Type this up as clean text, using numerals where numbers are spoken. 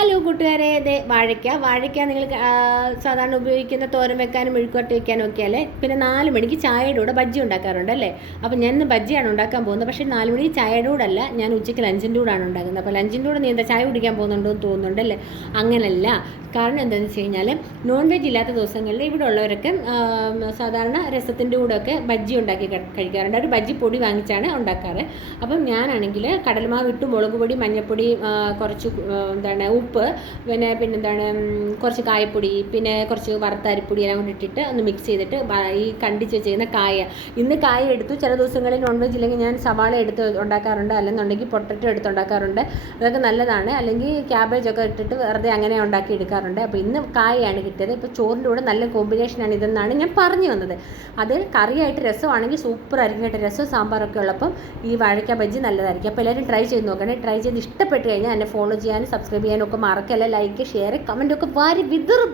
Hello കൂട്ടുകാരെ, ഇത് വാഴയ്ക്ക നിങ്ങൾ സാധാരണ ഉപയോഗിക്കുന്ന തോരൻ വെക്കാനും മെഴുക്കുവരട്ടി വെക്കാനും ഒക്കെ അല്ലേ. പിന്നെ 4 മണിക്ക് ചായയുടെ കൂടെ ബജ്ജി ഉണ്ടാക്കാറുണ്ട് അല്ലേ. അപ്പോൾ ഞാൻ ഇന്ന് ബജ്ജിയാണ് ഉണ്ടാക്കാൻ പോകുന്നത്. പക്ഷേ 4 മണിക്ക് ചായയുടെ കൂടെ അല്ല, ഞാൻ ഉച്ചയ്ക്ക് ലഞ്ചിൻ്റെ കൂടെയാണ് ഉണ്ടാക്കുന്നത്. അപ്പോൾ ലഞ്ചിൻ്റെ കൂടെ നീ എന്താ ചായ കുടിക്കാൻ പോകുന്നുണ്ടോ എന്ന് തോന്നുന്നുണ്ടല്ലേ. അങ്ങനല്ല. കാരണം എന്താണെന്ന് വെച്ച് കഴിഞ്ഞാൽ നോൺ വെജ് ഇല്ലാത്ത ദിവസങ്ങളിൽ ഇവിടെ ഉള്ളവരൊക്കെ സാധാരണ രസത്തിൻ്റെ കൂടെയൊക്കെ ബജ്ജി ഉണ്ടാക്കി കഴിക്കാറുണ്ട്. ഒരു ബജ്ജി പൊടി വാങ്ങിച്ചാണ് ഉണ്ടാക്കാറ്. അപ്പം ഞാനാണെങ്കിൽ കടൽമാവ് ഇട്ട് മുളക് പൊടി, മഞ്ഞൾപ്പൊടി, കുറച്ച് ഉപ്പ്, പിന്നെന്താണ് കുറച്ച് കായപ്പൊടി, പിന്നെ കുറച്ച് വറുത്ത അരിപ്പൊടി എല്ലാം കൂടി ഇട്ടിട്ട് ഒന്ന് മിക്സ് ചെയ്തിട്ട് ഈ കണ്ടിച്ച് വെച്ചിരുന്ന ഇന്ന് കായ എടുത്തു. ചില ദിവസങ്ങളിൽ നോൺ വെജ് ഇല്ലെങ്കിൽ ഞാൻ സവാള എടുത്ത് ഉണ്ടാക്കാറുണ്ട്, അല്ലെന്നുണ്ടെങ്കിൽ പൊട്ടറ്റോ എടുത്ത് ഉണ്ടാക്കാറുണ്ട്. അതൊക്കെ നല്ലതാണ്. അല്ലെങ്കിൽ ക്യാബേജൊക്കെ ഇട്ടിട്ട് വെറുതെ അങ്ങനെ ഉണ്ടാക്കി എടുക്കാറുണ്ട്. അപ്പോൾ ഇന്ന് കായയാണ് കിട്ടിയത്. ഇപ്പോൾ ചോറിൻ്റെ കൂടെ നല്ല കോമ്പിനേഷനാണ് ഇതെന്നാണ് ഞാൻ പറഞ്ഞു വന്നത്. അത് കറിയായിട്ട് രസമാണെങ്കിൽ സൂപ്പറായിരിക്കും കേട്ടോ. രസവും സാമ്പാറൊക്കെ ഉള്ളപ്പം ഈ വാഴയ്ക്ക ബജ്ജി നല്ലതായിരിക്കും. അപ്പോൾ എല്ലാവരും ട്രൈ ചെയ്ത് നോക്കണേ. ട്രൈ ചെയ്ത് ഇഷ്ടപ്പെട്ട് കഴിഞ്ഞാൽ എന്നെ ഫോളോ ചെയ്യാനും സബ്സ്ക്രൈബ് ചെയ്യാനും ഒക്കെ മറക്കല്ല. ലൈക്ക്, ഷെയർ, കമൻറ്റൊക്കെ വാരി വിതറും.